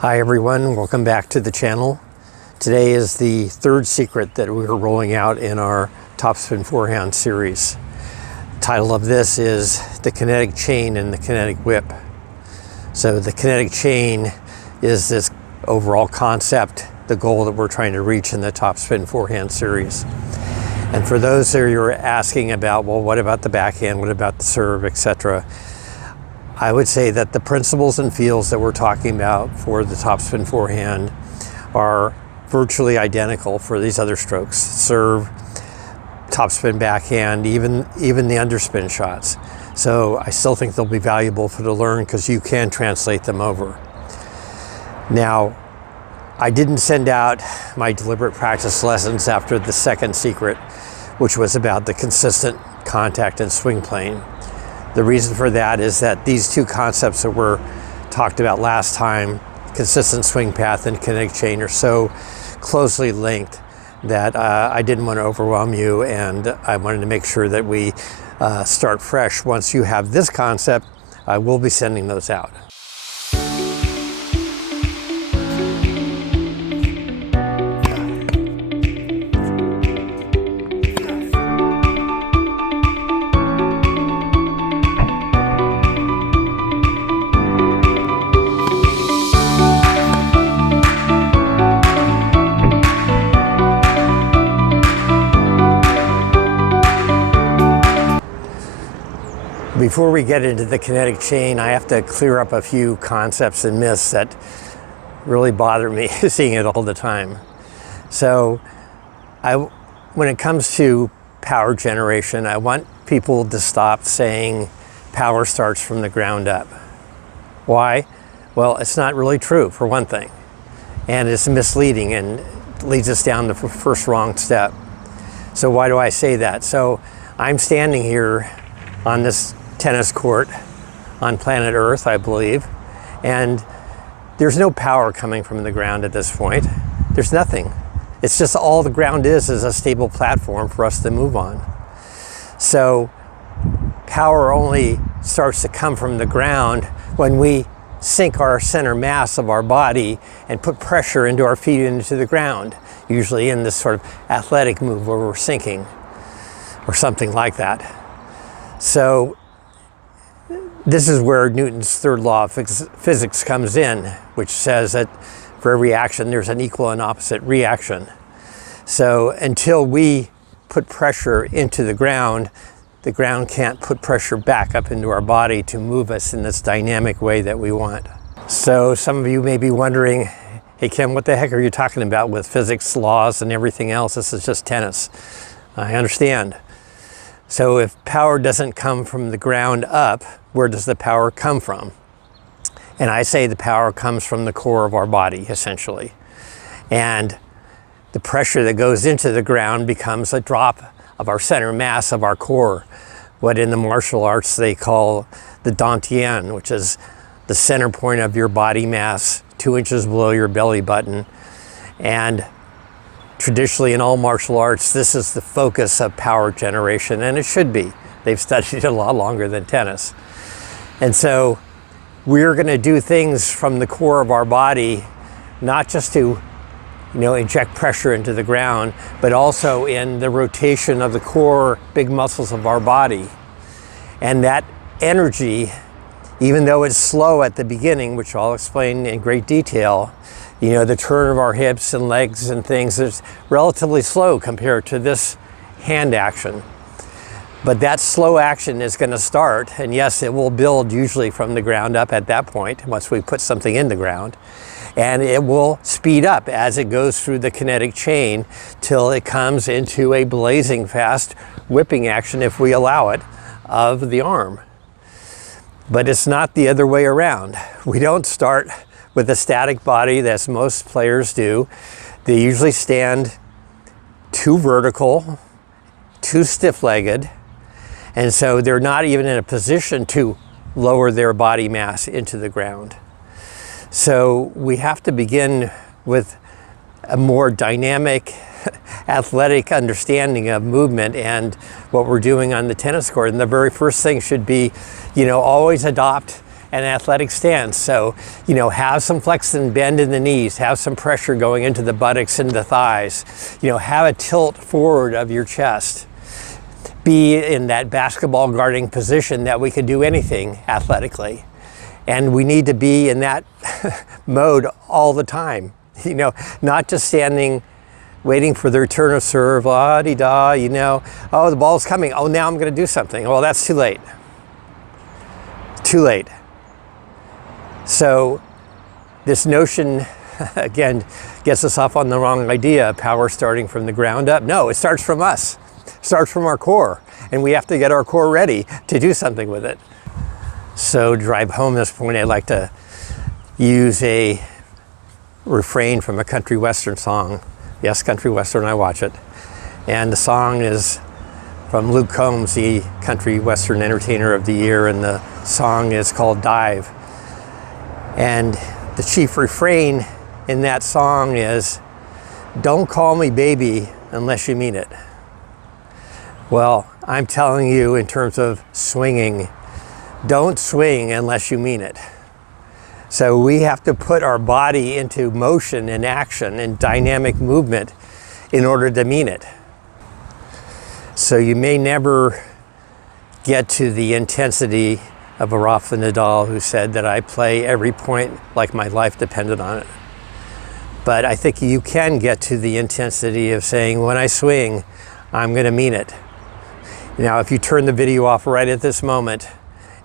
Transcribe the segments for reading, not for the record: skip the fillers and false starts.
Hi everyone, welcome back to the channel. Today is the third secret that we're rolling out in our topspin forehand series. The title of this is the kinetic chain and the kinetic whip. So the kinetic chain is this overall concept, the goal that we're trying to reach in the topspin forehand series. And for those that are asking about, well, what about the backhand, what about the serve, etc., I would say that the principles and feels that we're talking about for the topspin forehand are virtually identical for these other strokes: serve, topspin backhand, even the underspin shots. So I still think they'll be valuable to learn because you can translate them over. Now, I didn't send out my deliberate practice lessons after the second secret, which was about the consistent contact and swing plane. The reason for that is that these two concepts that were talked about last time, consistent swing path and kinetic chain, are so closely linked that I didn't want to overwhelm you, and I wanted to make sure that we start fresh. Once you have this concept, I will be sending those out. Before we get into the kinetic chain, I have to clear up a few concepts and myths that really bother me seeing it all the time. So when it comes to power generation, I want people to stop saying power starts from the ground up. Why? Well, it's not really true, for one thing. And it's misleading and leads us down the first wrong step. So why do I say that? So I'm standing here on this tennis court on planet Earth, I believe, and there's no power coming from the ground at this point. There's nothing. It's just all the ground is a stable platform for us to move on. So power only starts to come from the ground when we sink our center mass of our body and put pressure into our feet into the ground, usually in this sort of athletic move where we're sinking or something like that. So this is where Newton's third law of physics comes in, which says that for every action there's an equal and opposite reaction. So until we put pressure into the ground can't put pressure back up into our body to move us in this dynamic way that we want. So some of you may be wondering, hey Ken, what the heck are you talking about with physics laws and everything else? This is just tennis. I understand. So if power doesn't come from the ground up, where does the power come from? And I say the power comes from the core of our body, essentially. And the pressure that goes into the ground becomes a drop of our center mass of our core, what in the martial arts they call the dantian, which is the center point of your body mass, 2 inches below your belly button. And traditionally in all martial arts, this is the focus of power generation, and it should be. They've studied it a lot longer than tennis. And so we're going to do things from the core of our body, not just to inject pressure into the ground, but also in the rotation of the core big muscles of our body. And that energy, even though it's slow at the beginning, which I'll explain in great detail, the turn of our hips and legs and things is relatively slow compared to this hand action. But that slow action is going to start, and yes, it will build usually from the ground up at that point, once we put something in the ground. And it will speed up as it goes through the kinetic chain till it comes into a blazing fast whipping action, if we allow it, of the arm. But it's not the other way around. We don't start with a static body, as most players do. They usually stand too vertical, too stiff-legged, and so they're not even in a position to lower their body mass into the ground. So we have to begin with a more dynamic, athletic understanding of movement and what we're doing on the tennis court. And the very first thing should be, always adopt an athletic stance. So, you know, have some flex and bend in the knees, have some pressure going into the buttocks and the thighs, you know, have a tilt forward of your chest. Be in that basketball guarding position that we could do anything athletically. And we need to be in that mode all the time, you know, not just standing waiting for the return of serve, la-di-da, you know, oh, the ball's coming, oh, now I'm going to do something. Well, that's too late. Too late. So this notion, again, gets us off on the wrong idea, power starting from the ground up. No, it starts from us. It starts from our core, and we have to get our core ready to do something with it. So to drive home this point, I'd like to use a refrain from a country western song. Yes, country western, I watch it. And the song is from Luke Combs, the country western entertainer of the year, and the song is called Dive. And the chief refrain in that song is, "Don't call me baby unless you mean it." Well, I'm telling you in terms of swinging, don't swing unless you mean it. So we have to put our body into motion and action and dynamic movement in order to mean it. So you may never get to the intensity of a Rafa Nadal, who said that I play every point like my life depended on it. But I think you can get to the intensity of saying, when I swing, I'm going to mean it. Now, if you turn the video off right at this moment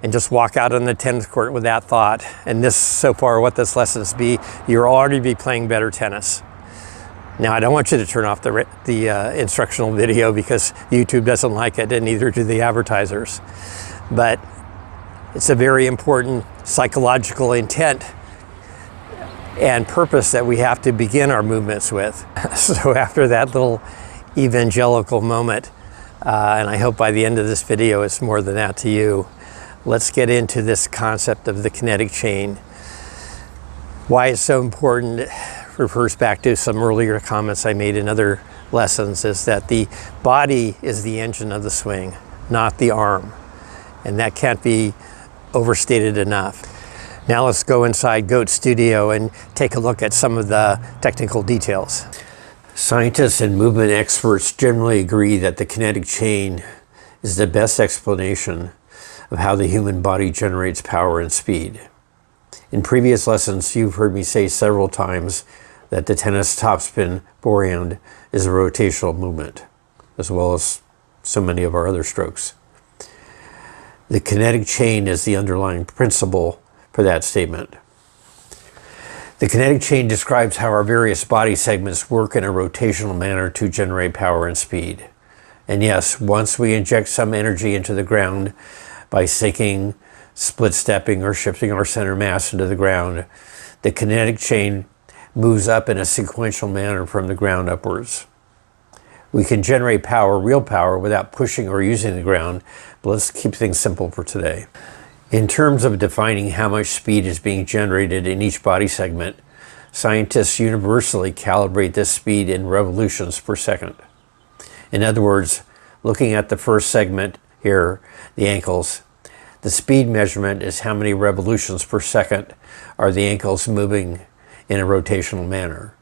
and just walk out on the tennis court with that thought, and this, so far, what this lesson's be, you'll already be playing better tennis. Now, I don't want you to turn off the instructional video because YouTube doesn't like it, and neither do the advertisers. But it's a very important psychological intent and purpose that we have to begin our movements with. So after that little evangelical moment, and I hope by the end of this video it's more than that to you, let's get into this concept of the kinetic chain. Why it's so important refers back to some earlier comments I made in other lessons, is that the body is the engine of the swing, not the arm. And that can't be overstated enough. Now let's go inside Goat Studio and take a look at some of the technical details. Scientists and movement experts generally agree that the kinetic chain is the best explanation of how the human body generates power and speed. In previous lessons, you've heard me say several times that the tennis topspin forehand is a rotational movement, as well as so many of our other strokes. The kinetic chain is the underlying principle for that statement. The kinetic chain describes how our various body segments work in a rotational manner to generate power and speed. And yes, once we inject some energy into the ground, by sinking, split stepping, or shifting our center mass into the ground, the kinetic chain moves up in a sequential manner from the ground upwards. We can generate power, real power, without pushing or using the ground, but let's keep things simple for today. In terms of defining how much speed is being generated in each body segment, scientists universally calibrate this speed in revolutions per second. In other words, looking at the first segment here, the ankles, the speed measurement is how many revolutions per second are the ankles moving in a rotational manner.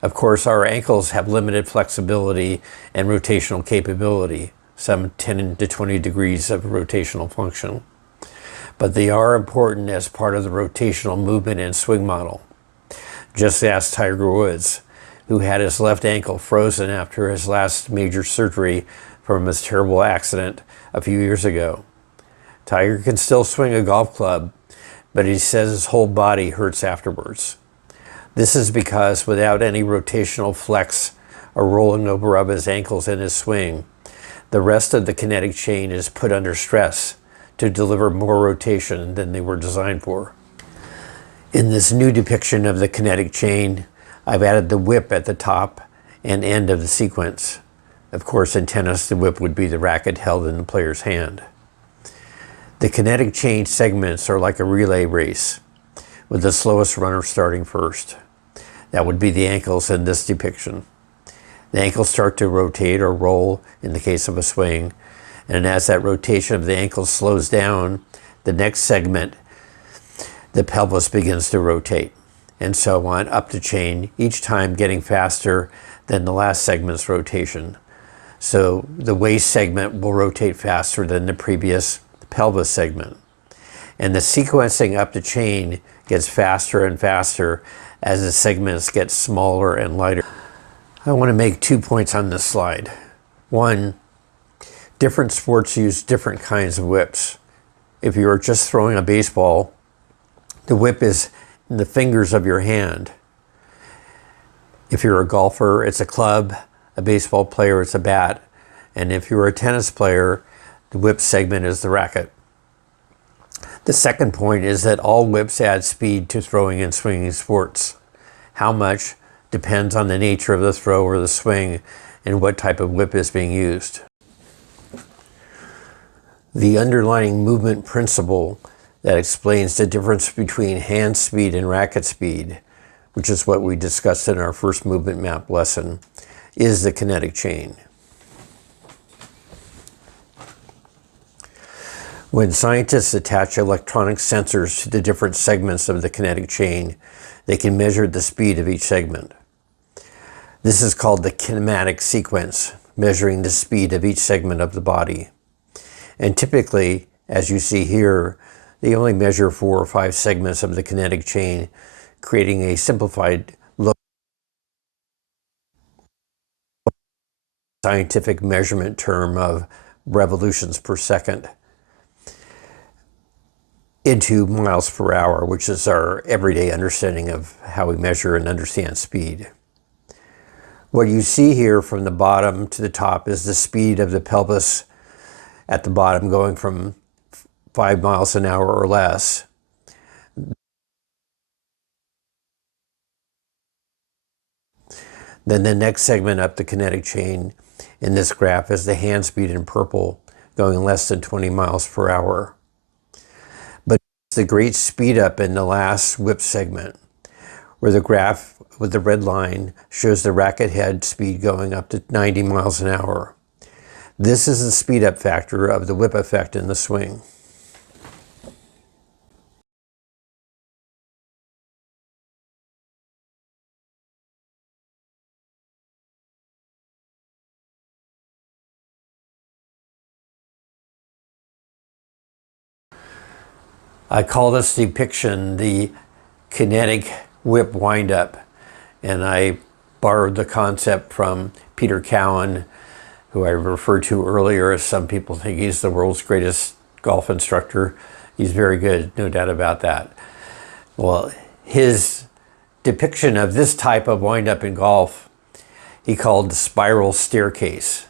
Of course, our ankles have limited flexibility and rotational capability, some 10 to 20 degrees of rotational function. But they are important as part of the rotational movement and swing model. Just ask Tiger Woods, who had his left ankle frozen after his last major surgery from his terrible accident a few years ago. Tiger can still swing a golf club, but he says his whole body hurts afterwards. This is because without any rotational flex or rolling over of his ankles in his swing, the rest of the kinetic chain is put under stress to deliver more rotation than they were designed for. In this new depiction of the kinetic chain, I've added the whip at the top and end of the sequence. Of course, in tennis, the whip would be the racket held in the player's hand. The kinetic chain segments are like a relay race, with the slowest runner starting first. That would be the ankles in this depiction. The ankles start to rotate or roll in the case of a swing, and as that rotation of the ankles slows down, the next segment the pelvis begins to rotate, and so on up the chain, each time getting faster than the last segment's rotation. So the waist segment will rotate faster than the previous pelvis segment. And the sequencing up the chain gets faster and faster as the segments get smaller and lighter. I want to make 2 points on this slide. One, different sports use different kinds of whips. If you are just throwing a baseball, the whip is in the fingers of your hand. If you're a golfer, it's a club. A baseball player, it's a bat. And if you're a tennis player, the whip segment is the racket. The second point is that all whips add speed to throwing and swinging sports. How much depends on the nature of the throw or the swing and what type of whip is being used. The underlying movement principle that explains the difference between hand speed and racket speed, which is what we discussed in our first movement map lesson, is the kinetic chain. When scientists attach electronic sensors to the different segments of the kinetic chain, they can measure the speed of each segment. This is called the kinematic sequence, measuring the speed of each segment of the body. And typically, as you see here, they only measure 4 or 5 segments of the kinetic chain, creating a simplified look scientific measurement term of revolutions per second into miles per hour, which is our everyday understanding of how we measure and understand speed. What you see here from the bottom to the top is the speed of the pelvis at the bottom going from 5 miles an hour or less. Then the next segment up the kinetic chain in this graph is the hand speed in purple, going less than 20 miles per hour. But it's the great speed up in the last whip segment, where the graph with the red line shows the racket head speed going up to 90 miles an hour. This is the speed up factor of the whip effect in the swing. I call this depiction the kinetic whip windup, and I borrowed the concept from Peter Cowan, who I referred to earlier, as some people think he's the world's greatest golf instructor. He's very good, no doubt about that. Well, his depiction of this type of windup in golf, he called the spiral staircase,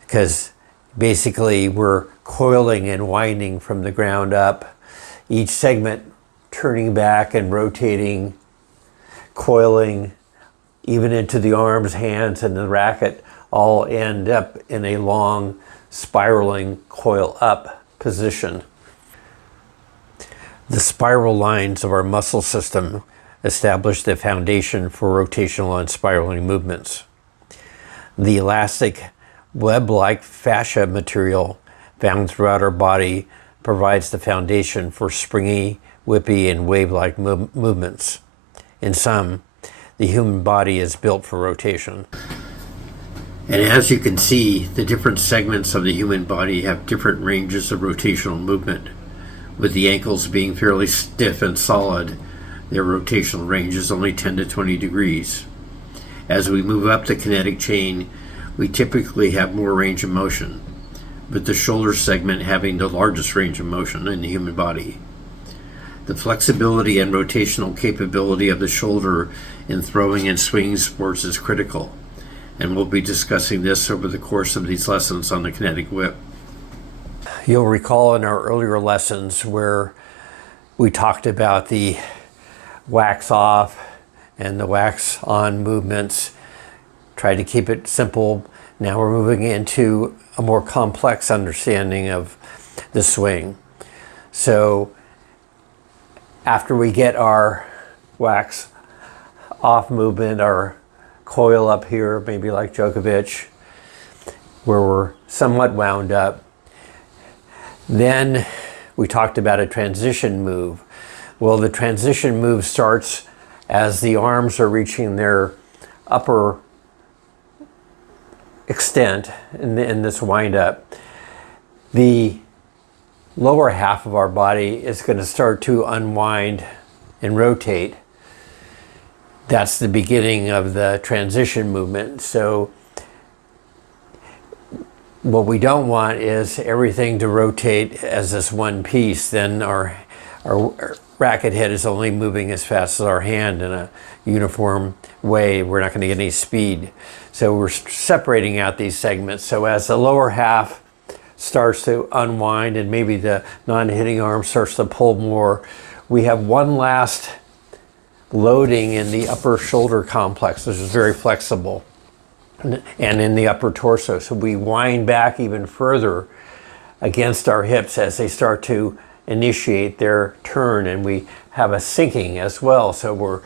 because basically we're coiling and winding from the ground up, each segment turning back and rotating, coiling, even into the arms, hands, and the racket, all end up in a long spiraling coil up position. The spiral lines of our muscle system establish the foundation for rotational and spiraling movements. The elastic web-like fascia material found throughout our body provides the foundation for springy, whippy, and wave-like movements. In sum, the human body is built for rotation. And as you can see, the different segments of the human body have different ranges of rotational movement. With the ankles being fairly stiff and solid, their rotational range is only 10 to 20 degrees. As we move up the kinetic chain, we typically have more range of motion, with the shoulder segment having the largest range of motion in the human body. The flexibility and rotational capability of the shoulder in throwing and swinging sports is critical, and we'll be discussing this over the course of these lessons on the kinetic whip. You'll recall in our earlier lessons where we talked about the wax off and the wax on movements, tried to keep it simple. Now we're moving into a more complex understanding of the swing. So after we get our wax off movement, our coil up here, maybe like Djokovic, where we're somewhat wound up, then we talked about a transition move, Well, the transition move starts as the arms are reaching their upper extent in this wind up. The lower half of our body is going to start to unwind and rotate. That's the beginning of the transition movement. So what we don't want is everything to rotate as this one piece. Then our racket head is only moving as fast as our hand in a uniform way. We're not going to get any speed. So we're separating out these segments. So as the lower half starts to unwind and maybe the non-hitting arm starts to pull more, we have one last loading in the upper shoulder complex, which is very flexible, and in the upper torso. So we wind back even further against our hips as they start to initiate their turn, and we have a sinking as well. So we're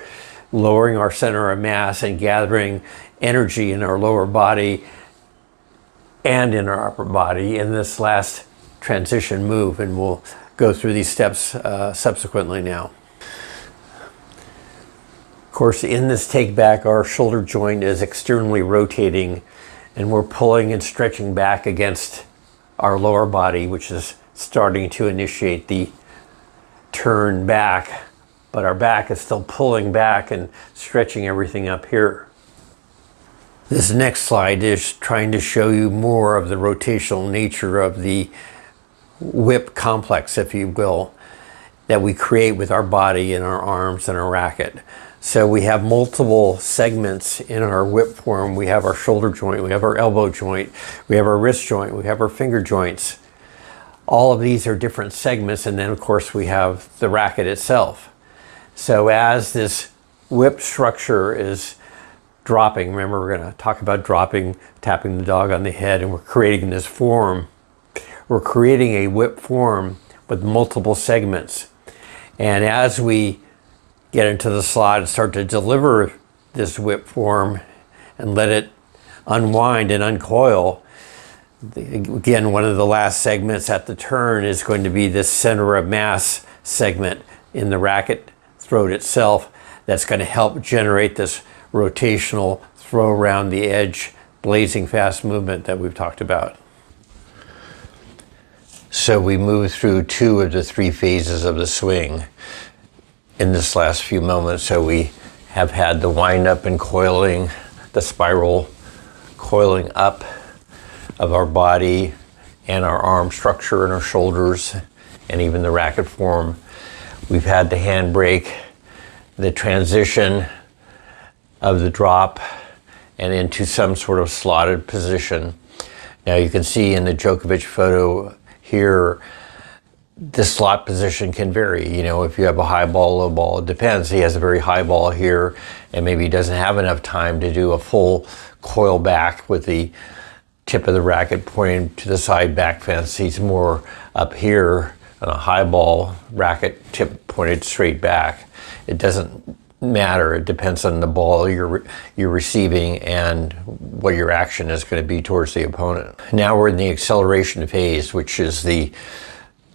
lowering our center of mass and gathering energy in our lower body and in our upper body in this last transition move, and we'll go through these steps subsequently now. Of course, in this take back, our shoulder joint is externally rotating, and we're pulling and stretching back against our lower body, which is starting to initiate the turn back, but our back is still pulling back and stretching everything up here. This next slide is trying to show you more of the rotational nature of the whip complex, if you will, that we create with our body and our arms and our racket. So we have multiple segments in our whip form. We have our shoulder joint, we have our elbow joint, we have our wrist joint, we have our finger joints. All of these are different segments, and then of course we have the racket itself. So as this whip structure is dropping, remember we're going to talk about dropping, tapping the dog on the head, and we're creating this form. We're creating a whip form with multiple segments. And as we get into the slot and start to deliver this whip form and let it unwind and uncoil, again, one of the last segments at the turn is going to be this center of mass segment in the racket throat itself that's going to help generate this rotational throw around the edge, blazing fast movement that we've talked about. So we move through 2 of the 3 phases of the swing in this last few moments. So we have had the wind up and coiling, the spiral coiling up of our body and our arm structure and our shoulders and even the racket form. We've had the handbrake, the transition of the drop and into some sort of slotted position. Now you can see in the Djokovic photo here, the slot position can vary. You know, if you have a high ball, low ball, it depends. He has a very high ball here, and maybe he doesn't have enough time to do a full coil back with the tip of the racket pointing to the side back fence. He's more up here on a high ball, racket tip pointed straight back. It doesn't matter. It depends on the ball you're receiving and what your action is going to be towards the opponent. Now we're in the acceleration phase, which is the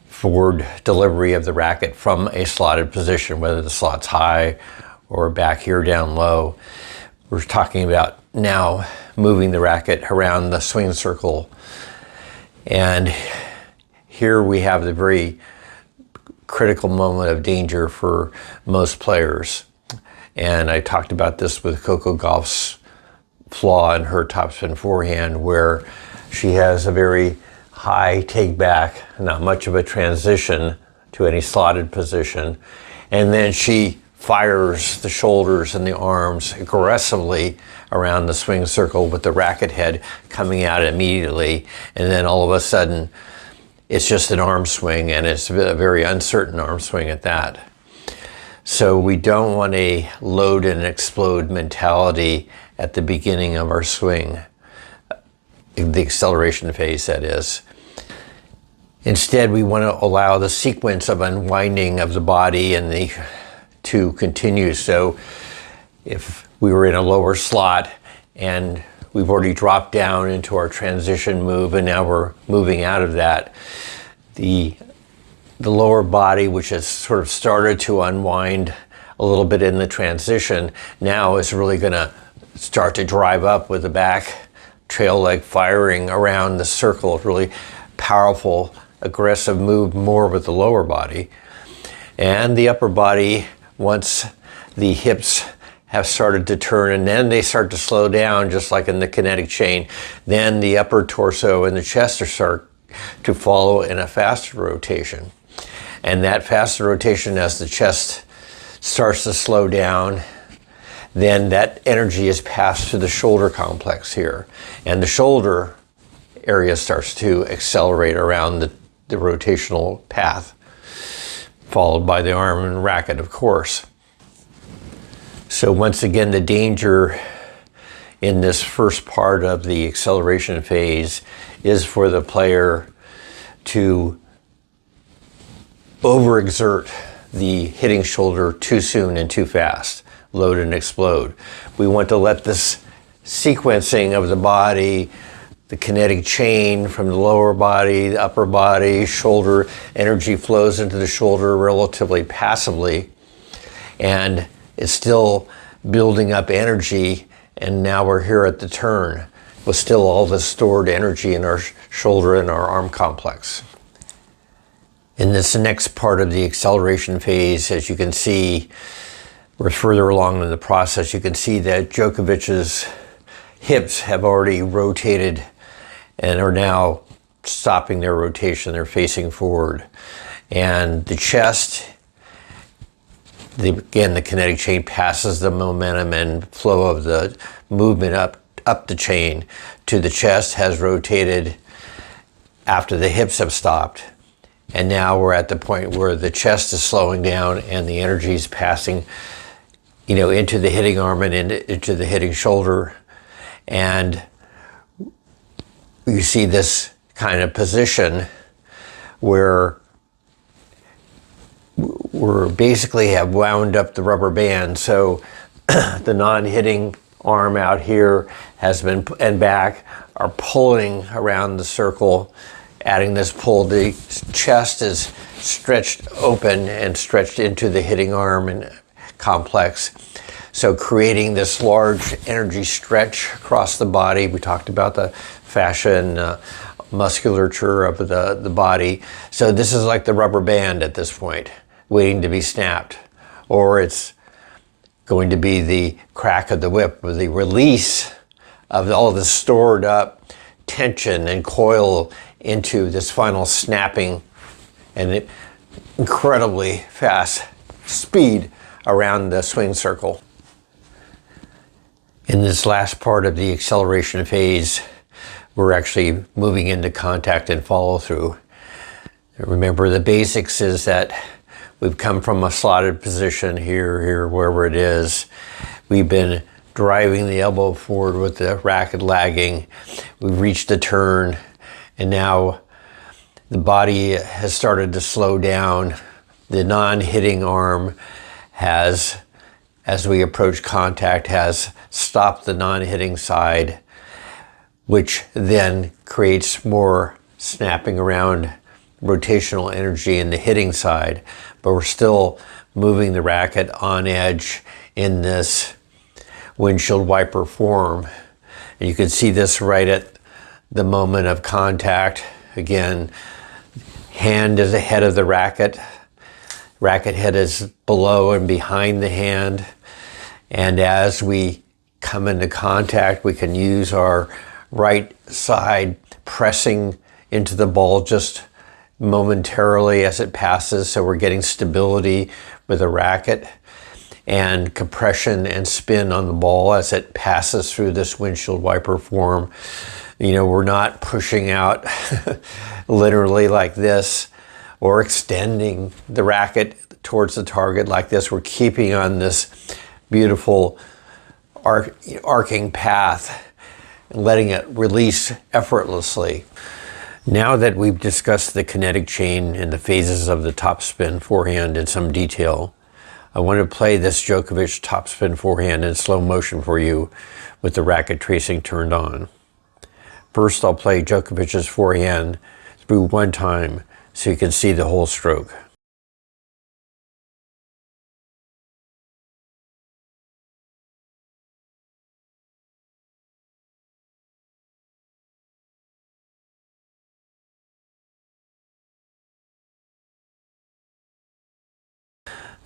forward delivery of the racket from a slotted position, whether the slot's high or back here down low. We're talking about now moving the racket around the swing circle. And here we have the very critical moment of danger for most players. And I talked about this with Coco Gauff's flaw in her topspin forehand, where she has a very high take back, not much of a transition to any slotted position. And then she fires the shoulders and the arms aggressively around the swing circle with the racket head coming out immediately. And then all of a sudden, it's just an arm swing, and it's a very uncertain arm swing at that. So we don't want a load and explode mentality at the beginning of our swing, the acceleration phase, that is. Instead, we want to allow the sequence of unwinding of the body and to continue. So if we were in a lower slot and we've already dropped down into our transition move and now we're moving out of that, the the lower body, which has sort of started to unwind a little bit in the transition, now is really going to start to drive up with the back trail leg firing around the circle. Really powerful, aggressive move more with the lower body. And the upper body, once the hips have started to turn and then they start to slow down, just like in the kinetic chain, then the upper torso and the chest are start to follow in a faster rotation. And that faster rotation, as the chest starts to slow down, then that energy is passed to the shoulder complex here. And the shoulder area starts to accelerate around the rotational path, followed by the arm and racket, of course. So once again, the danger in this first part of the acceleration phase is for the player to overexert the hitting shoulder too soon and too fast, load and explode. We want to let this sequencing of the body, the kinetic chain from the lower body, the upper body, shoulder, energy flows into the shoulder relatively passively, and it's still building up energy, and now we're here at the turn with still all this stored energy in our shoulder and our arm complex. In this next part of the acceleration phase, as you can see, we're further along in the process. You can see that Djokovic's hips have already rotated and are now stopping their rotation. They're facing forward. And the chest, again, the kinetic chain passes the momentum and flow of the movement up the chain to the chest, has rotated after the hips have stopped. And now we're at the point where the chest is slowing down and the energy is passing, into the hitting arm and into the hitting shoulder. And you see this kind of position where we're basically have wound up the rubber band. So the non-hitting arm out here has been, and back, are pulling around the circle, adding this pull. The chest is stretched open and stretched into the hitting arm and complex. So creating this large energy stretch across the body. We talked about the fascia and musculature of the body. So this is like the rubber band at this point, waiting to be snapped. Or it's going to be the crack of the whip, with the release of all the stored up tension and coil into this final snapping and incredibly fast speed around the swing circle. In this last part of the acceleration phase, we're actually moving into contact and follow through. Remember, the basics is that we've come from a slotted position here, wherever it is. We've been driving the elbow forward with the racket lagging. We've reached the turn, and now the body has started to slow down. The non-hitting arm has, as we approach contact, has stopped the non-hitting side, which then creates more snapping around rotational energy in the hitting side. But we're still moving the racket on edge in this windshield wiper form. And you can see this right at the moment of contact. Again, hand is ahead of the racket. Racket head is below and behind the hand. And as we come into contact, we can use our right side pressing into the ball just momentarily as it passes, so we're getting stability with the racket, and compression and spin on the ball as it passes through this windshield wiper form. We're not pushing out literally like this or extending the racket towards the target like this. We're keeping on this beautiful arcing path and letting it release effortlessly. Now that we've discussed the kinetic chain and the phases of the topspin forehand in some detail, I want to play this Djokovic topspin forehand in slow motion for you with the racket tracing turned on. First, I'll play Djokovic's forehand through one time, so you can see the whole stroke.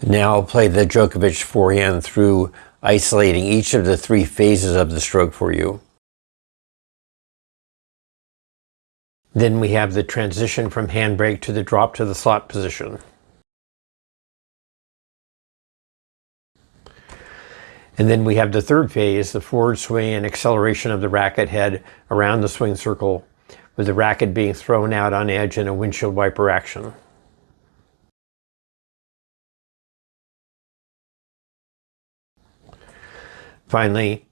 Now I'll play the Djokovic forehand through isolating each of the 3 phases of the stroke for you. Then we have the transition from handbrake to the drop to the slot position. And then we have the 3rd phase, the forward swing and acceleration of the racket head around the swing circle, with the racket being thrown out on edge in a windshield wiper action. Finally,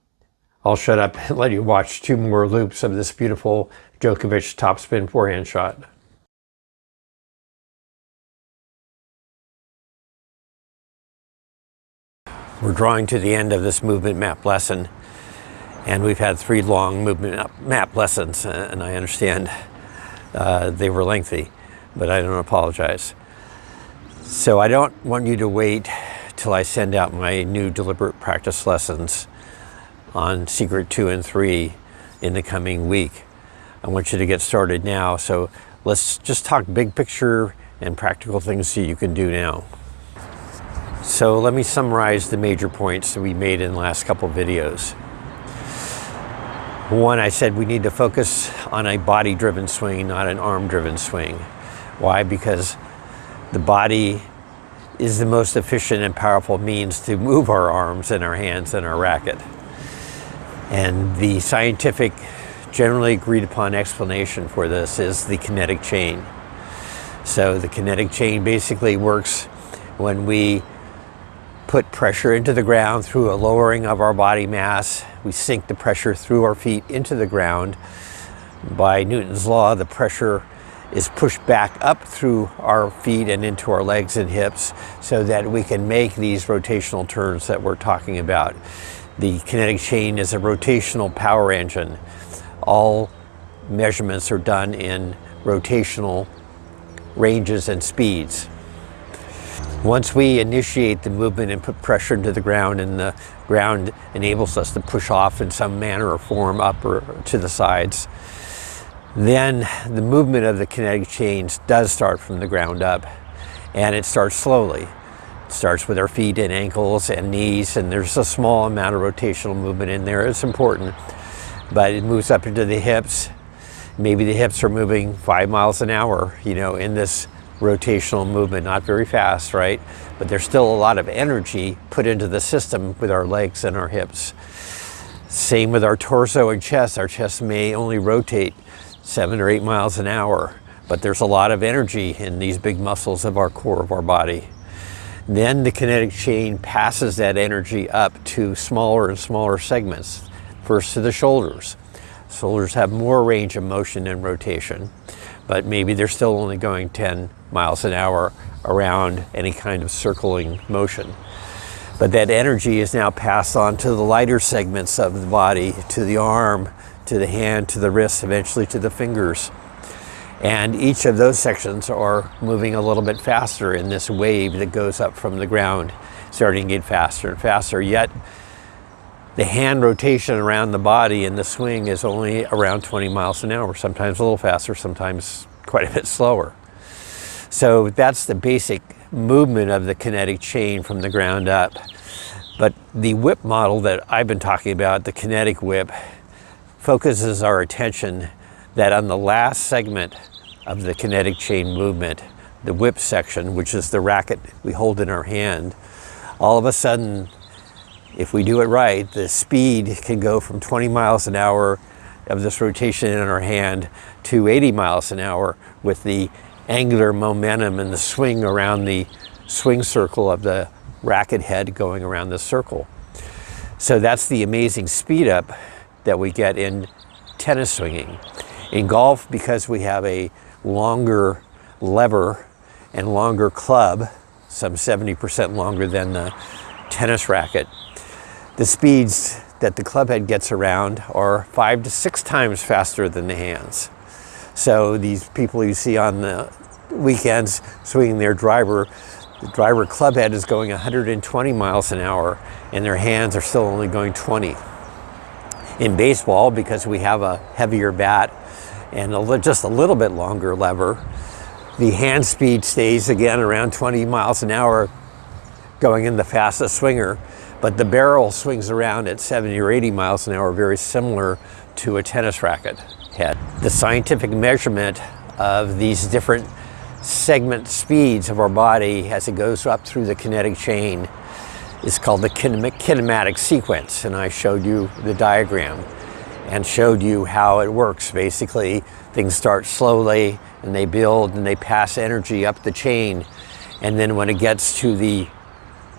I'll shut up and let you watch 2 more loops of this beautiful Djokovic topspin forehand shot. We're drawing to the end of this movement map lesson, and we've had 3 long movement map lessons, and I understand they were lengthy, but I don't apologize. So I don't want you to wait till I send out my new deliberate practice lessons on Secret 2 and 3 in the coming week. I want you to get started now, so let's just talk big picture and practical things that you can do now. So let me summarize the major points that we made in the last couple of videos. 1, I said we need to focus on a body-driven swing, not an arm-driven swing. Why? Because the body is the most efficient and powerful means to move our arms and our hands and our racket. And the scientific, generally agreed upon explanation for this is the kinetic chain. So the kinetic chain basically works when we put pressure into the ground through a lowering of our body mass. We sink the pressure through our feet into the ground. By Newton's law, the pressure is pushed back up through our feet and into our legs and hips so that we can make these rotational turns that we're talking about. The kinetic chain is a rotational power engine. All measurements are done in rotational ranges and speeds. Once we initiate the movement and put pressure into the ground, and the ground enables us to push off in some manner or form up or to the sides, then the movement of the kinetic chains does start from the ground up, and it starts slowly. It starts with our feet and ankles and knees, and there's a small amount of rotational movement in there. It's important, but it moves up into the hips. Maybe the hips are moving 5 miles an hour, in this rotational movement, not very fast, right? But there's still a lot of energy put into the system with our legs and our hips. Same with our torso and chest. Our chest may only rotate 7 or 8 miles an hour, but there's a lot of energy in these big muscles of our core of our body. Then the kinetic chain passes that energy up to smaller and smaller segments. First to the shoulders. Shoulders have more range of motion and rotation, but maybe they're still only going 10 miles an hour around any kind of circling motion. But that energy is now passed on to the lighter segments of the body, to the arm, to the hand, to the wrist, eventually to the fingers. And each of those sections are moving a little bit faster in this wave that goes up from the ground, starting to get faster and faster. Yet the hand rotation around the body in the swing is only around 20 miles an hour, sometimes a little faster, sometimes quite a bit slower. So that's the basic movement of the kinetic chain from the ground up. But the whip model that I've been talking about, the kinetic whip, focuses our attention that on the last segment of the kinetic chain movement, the whip section, which is the racket we hold in our hand, all of a sudden, if we do it right, the speed can go from 20 miles an hour of this rotation in our hand to 80 miles an hour with the angular momentum and the swing around the swing circle of the racket head going around the circle. So that's the amazing speed up that we get in tennis swinging. In golf, because we have a longer lever and longer club, some 70% longer than the tennis racket, the speeds that the club head gets around are 5 to 6 times faster than the hands. So these people you see on the weekends swinging their driver. The driver club head is going 120 miles an hour and their hands are still only going 20. In baseball, because we have a heavier bat and just a little bit longer lever, the hand speed stays again around 20 miles an hour going in the fastest swinger, but the barrel swings around at 70 or 80 miles an hour, very similar to a tennis racket head. The scientific measurement of these different segment speeds of our body as it goes up through the kinetic chain is called the kinematic sequence, and I showed you the diagram and showed you how it works. Basically, things start slowly and they build and they pass energy up the chain, and then when it gets to the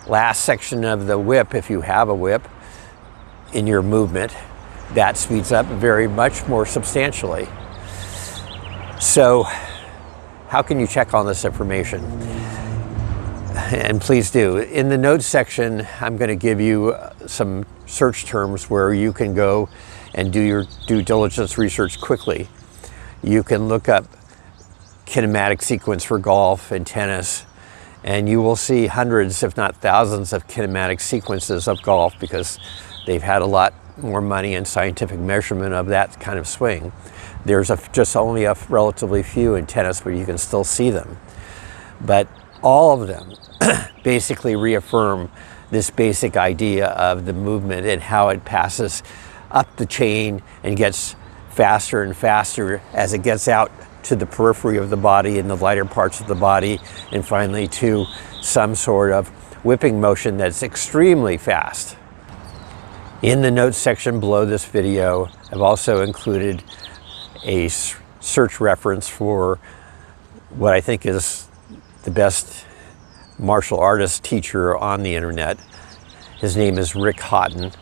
last section of the whip, if you have a whip in your movement, that speeds up very much more substantially. So how can you check on this information? And please do. In the notes section, I'm going to give you some search terms where you can go and do your due diligence research quickly. You can look up kinematic sequence for golf and tennis, and you will see hundreds, if not thousands, of kinematic sequences of golf because they've had a lot more money and scientific measurement of that kind of swing. There's just only a relatively few in tennis, but you can still see them. But all of them basically reaffirm this basic idea of the movement and how it passes up the chain and gets faster and faster as it gets out to the periphery of the body and the lighter parts of the body, and finally to some sort of whipping motion that's extremely fast. In the notes section below this video, I've also included a search reference for what I think is the best martial artist teacher on the internet. His name is Hotton.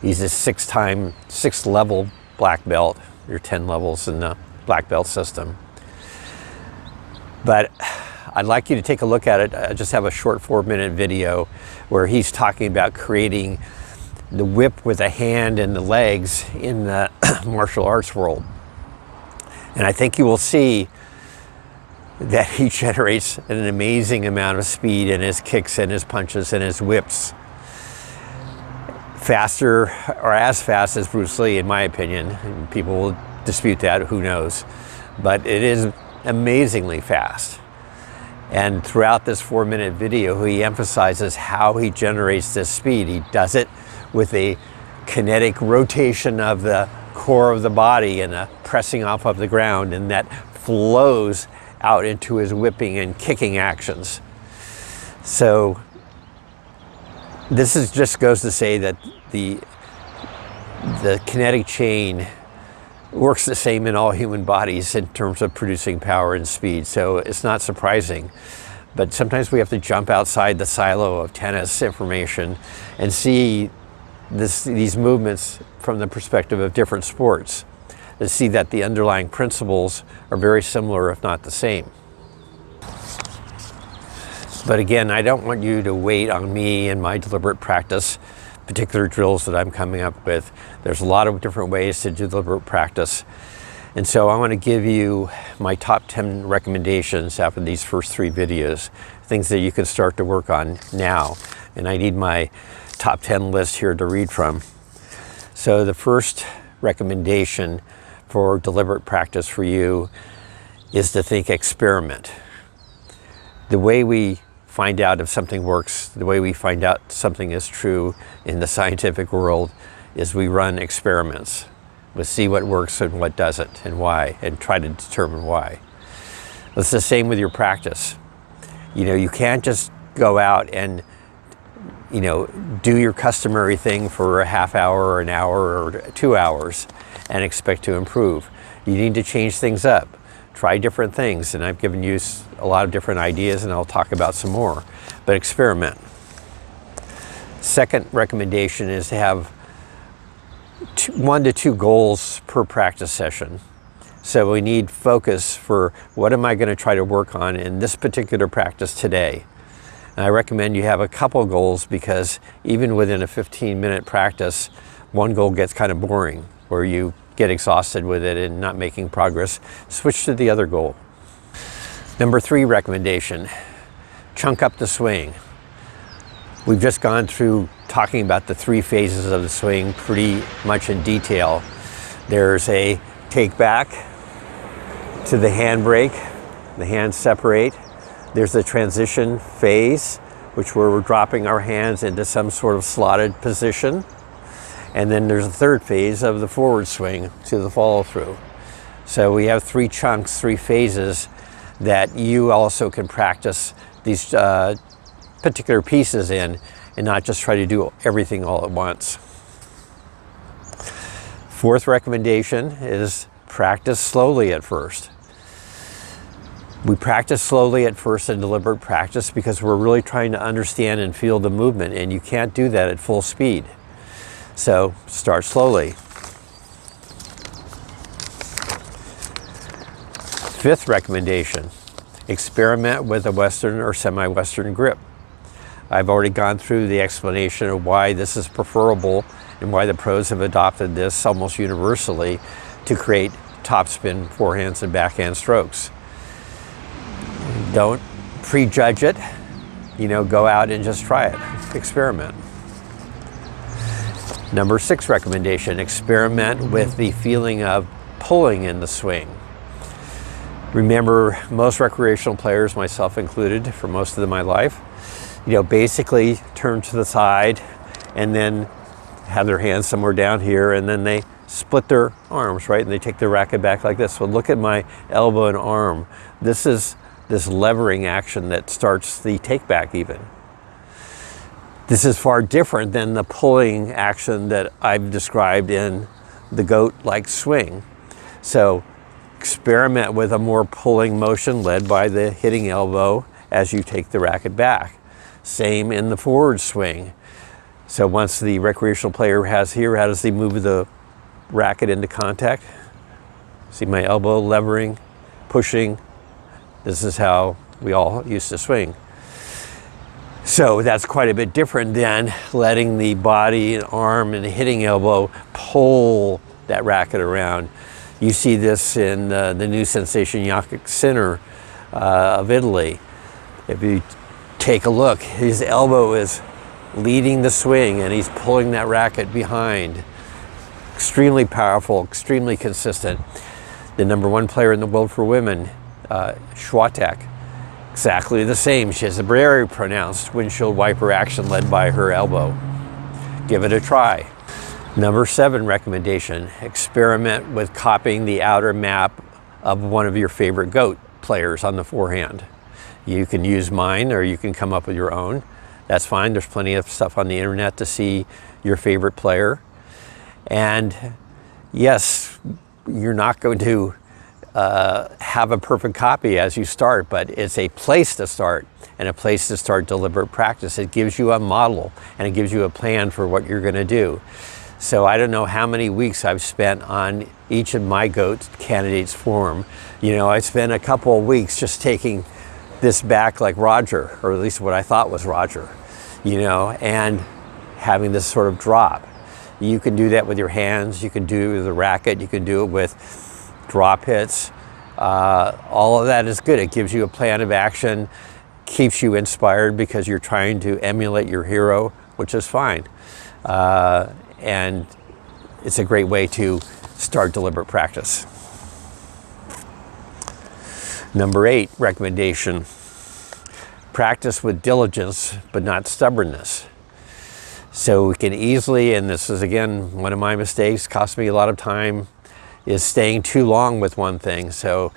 He's a sixth level black belt. There are 10 levels in the black belt system. But I'd like you to take a look at it. I just have a short 4-minute video where he's talking about creating the whip with the hand and the legs in the martial arts world. And I think you will see that he generates an amazing amount of speed in his kicks and his punches and his whips. Faster, or as fast as Bruce Lee, in my opinion. People will dispute that, who knows. But it is amazingly fast. And throughout this 4-minute video, he emphasizes how he generates this speed. He does it with a kinetic rotation of the core of the body and a pressing off of the ground, and that flows out into his whipping and kicking actions. So this just goes to say that the kinetic chain works the same in all human bodies in terms of producing power and speed. So it's not surprising. But sometimes we have to jump outside the silo of tennis information and see these movements from the perspective of different sports, to see that the underlying principles are very similar, if not the same. But again, I don't want you to wait on me and my deliberate practice, particular drills that I'm coming up with. There's a lot of different ways to do deliberate practice. And so I want to give you my top 10 recommendations after these first 3 videos, things that you can start to work on now. And I need my top 10 list here to read from. So the first recommendation for deliberate practice for you is to think experiment. The way we find out if something works, the way we find out something is true in the scientific world is we run experiments. We see what works and what doesn't and why, and try to determine why. It's the same with your practice. You can't just go out and do your customary thing for a half hour or an hour or 2 hours and expect to improve. You need to change things up. Try different things, and I've given you a lot of different ideas, and I'll talk about some more, but experiment. Second recommendation is to have 1 to 2 goals per practice session. So we need focus for what am I going to try to work on in this particular practice today. And I recommend you have a couple goals, because even within a 15-minute practice, one goal gets kind of boring, or you get exhausted with it and not making progress. Switch to the other goal. Number 3 recommendation, chunk up the swing. We've just gone through talking about the 3 phases of the swing pretty much in detail. There's a take back to the handbrake, the hands separate. There's a transition phase, which where we're dropping our hands into some sort of slotted position. And then there's a 3rd phase of the forward swing to the follow through. So we have 3 chunks, 3 phases that you also can practice these particular pieces in and not just try to do everything all at once. 4th recommendation is practice slowly at first. We practice slowly at first in deliberate practice because we're really trying to understand and feel the movement, and you can't do that at full speed. So start slowly. 5th recommendation, experiment with a Western or semi-Western grip. I've already gone through the explanation of why this is preferable and why the pros have adopted this almost universally to create topspin forehands and backhand strokes. Don't prejudge it, go out and just try it, experiment. Number 6 recommendation, experiment with the feeling of pulling in the swing. Remember, most recreational players, myself included, for most of my life, basically turn to the side and then have their hands somewhere down here, and then they split their arms, right? And they take their racket back like this. So look at my elbow and arm. This is this levering action that starts the take back even. This is far different than the pulling action that I've described in the goat-like swing. So experiment with a more pulling motion led by the hitting elbow as you take the racket back. Same in the forward swing. So once the recreational player has here, how does he move the racket into contact? See my elbow levering, pushing. This is how we all used to swing. So that's quite a bit different than letting the body and arm and the hitting elbow pull that racket around. You see this in the new sensation Djokovic Sinner of Italy. If you take a look, his elbow is leading the swing and he's pulling that racket behind. Extremely powerful, extremely consistent. The #1 player in the world for women, Kinetic, exactly the same. She has a very pronounced windshield wiper action led by her elbow. Give it a try. Number 7 recommendation, experiment with copying the outer map of one of your favorite goat players on the forehand. You can use mine or you can come up with your own. That's fine. There's plenty of stuff on the internet to see your favorite player. And yes, you're not going to have a perfect copy as you start, but it's a place to start and a place to start deliberate practice. It gives you a model and it gives you a plan for what you're going to do. So I don't know how many weeks I've spent on each of my goat candidates' form. I spent a couple of weeks just taking this back like Roger, or at least what I thought was Roger, and having this sort of drop. You can do that with your hands, you can do it with a racket, you can do it with drop hits. All of that is good. It gives you a plan of action, keeps you inspired because you're trying to emulate your hero, which is fine. And it's a great way to start deliberate practice. Number 8 recommendation, practice with diligence, but not stubbornness. So we can easily, and this is again, one of my mistakes, cost me a lot of time, is staying too long with one thing. So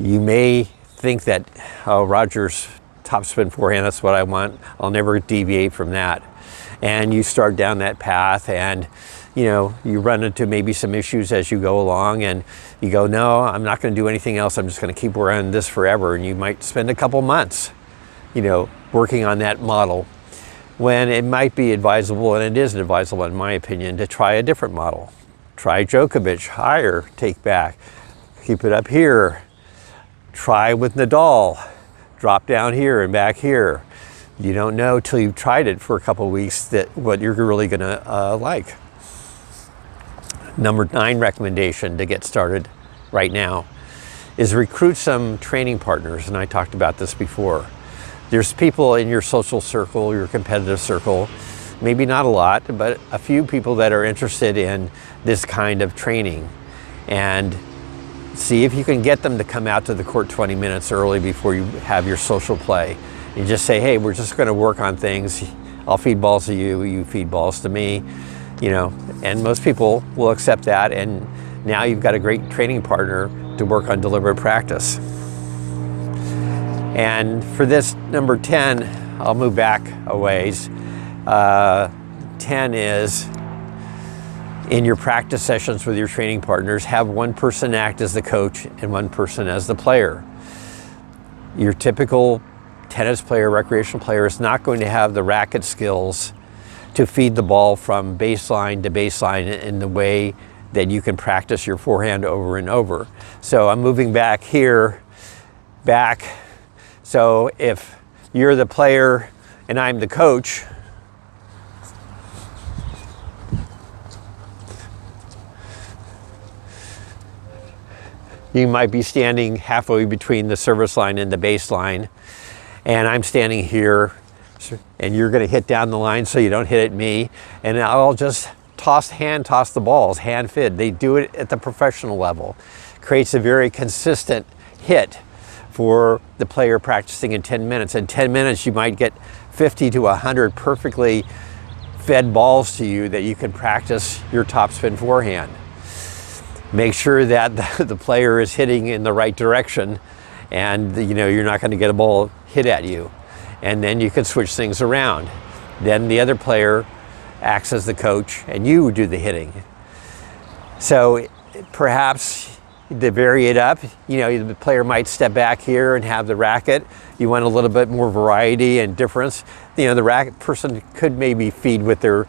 you may think that, oh, Roger's topspin forehand, that's what I want. I'll never deviate from that. And you start down that path and you run into maybe some issues as you go along and you go, no, I'm not going to do anything else. I'm just going to keep running this forever. And you might spend a couple months, working on that model, when it might be advisable, and it is advisable in my opinion, to try a different model. Try Djokovic, higher, take back, keep it up here. Try with Nadal, drop down here and back here. You don't know till you've tried it for a couple of weeks that what you're really gonna like. Number 9 recommendation to get started right now is recruit some training partners, and I talked about this before. There's people in your social circle, your competitive circle, maybe not a lot, but a few people that are interested in this kind of training. And see if you can get them to come out to the court 20 minutes early before you have your social play. And just say, hey, we're just going to work on things. I'll feed balls to you, you feed balls to me, you know, and most people will accept that. And now you've got a great training partner to work on deliberate practice. And for this number 10, I'll move back a ways. 10 is, in your practice sessions with your training partners, have one person act as the coach and one person as the player. Your typical tennis player, recreational player, is not going to have the racket skills to feed the ball from baseline to baseline in the way that you can practice your forehand over and over. So I'm moving back here, back. So if you're the player and I'm the coach, you might be standing halfway between the service line and the baseline, and I'm standing here, and you're going to hit down the line so you don't hit at me, and I'll just toss the balls, hand fid. They do it at the professional level. Creates a very consistent hit for the player practicing in 10 minutes. In 10 minutes, you might get 50 to 100 perfectly fed balls to you that you can practice your topspin forehand. Make sure that the player is hitting in the right direction, and you know you're not going to get a ball hit at you. And then you can switch things around. Then the other player acts as the coach and you do the hitting. So perhaps to vary it up, you know, the player might step back here and have the racket. You want a little bit more variety and difference. You know, the racket person could maybe feed with their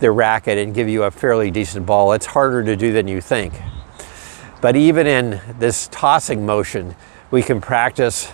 racket and give you a fairly decent ball. It's harder to do than you think. But even in this tossing motion, we can practice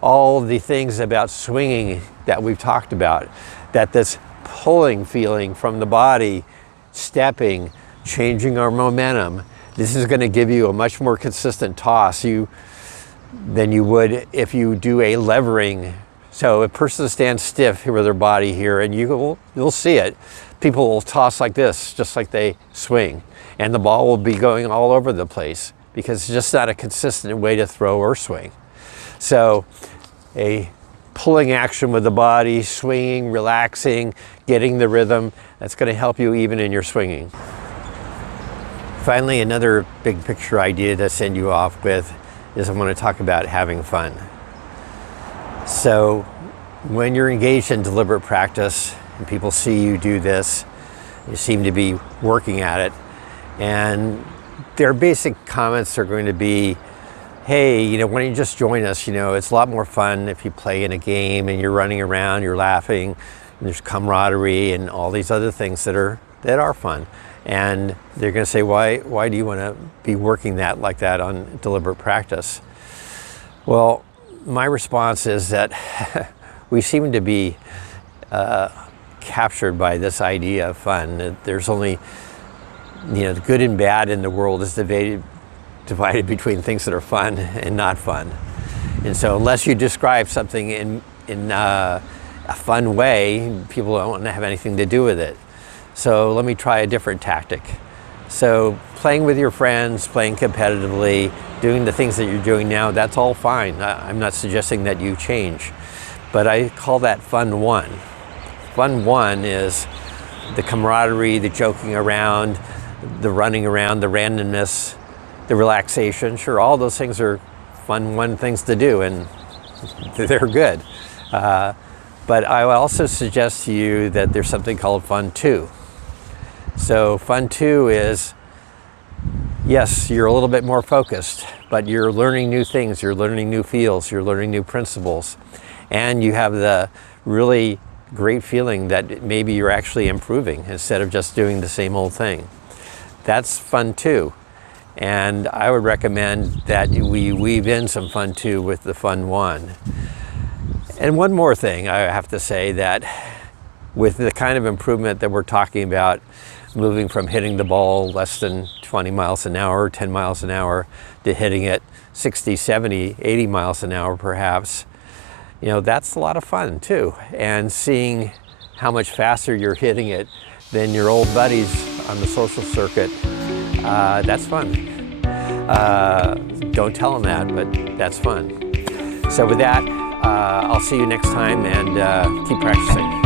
all the things about swinging that we've talked about. That this pulling feeling from the body, stepping, changing our momentum, this is going to give you a much more consistent toss than you would if you do a levering. So a person stands stiff here with their body here, and you'll see it. People will toss like this, just like they swing, and the ball will be going all over the place because it's just not a consistent way to throw or swing. So a pulling action with the body, swinging, relaxing, getting the rhythm, that's going to help you even in your swinging. Finally, another big picture idea to send you off with is I want to talk about having fun. So when you're engaged in deliberate practice and people see you do this, you seem to be working at it, and their basic comments are going to be, hey, you know, why don't you just join us? You know, it's a lot more fun if you play in a game and you're running around, you're laughing, and there's camaraderie and all these other things that are fun. And they're going to say, why do you want to be working like that on deliberate practice? Well, my response is that we seem to be captured by this idea of fun. There's only, you know, the good and bad in the world is divided between things that are fun and not fun. And so unless you describe something in a fun way, people don't want to have anything to do with it. So let me try a different tactic. So playing with your friends, playing competitively, doing the things that you're doing now, that's all fine. I'm not suggesting that you change, but I call that fun one. Fun one is the camaraderie, the joking around, the running around, the randomness, the relaxation. Sure, all those things are fun one things to do, and they're good. But I will also suggest to you that there's something called fun two. So fun two is, yes, you're a little bit more focused, but you're learning new things, you're learning new feels, you're learning new principles, and you have the really great feeling that maybe you're actually improving instead of just doing the same old thing. That's fun too. And I would recommend that we weave in some fun too with the fun one. And one more thing I have to say, that with the kind of improvement that we're talking about, moving from hitting the ball less than 20 miles an hour, 10 miles an hour, to hitting it 60, 70, 80 miles an hour perhaps, you know, that's a lot of fun too. And seeing how much faster you're hitting it than your old buddies on the social circuit, that's fun. Don't tell them that, but that's fun. So with that, I'll see you next time, and keep practicing.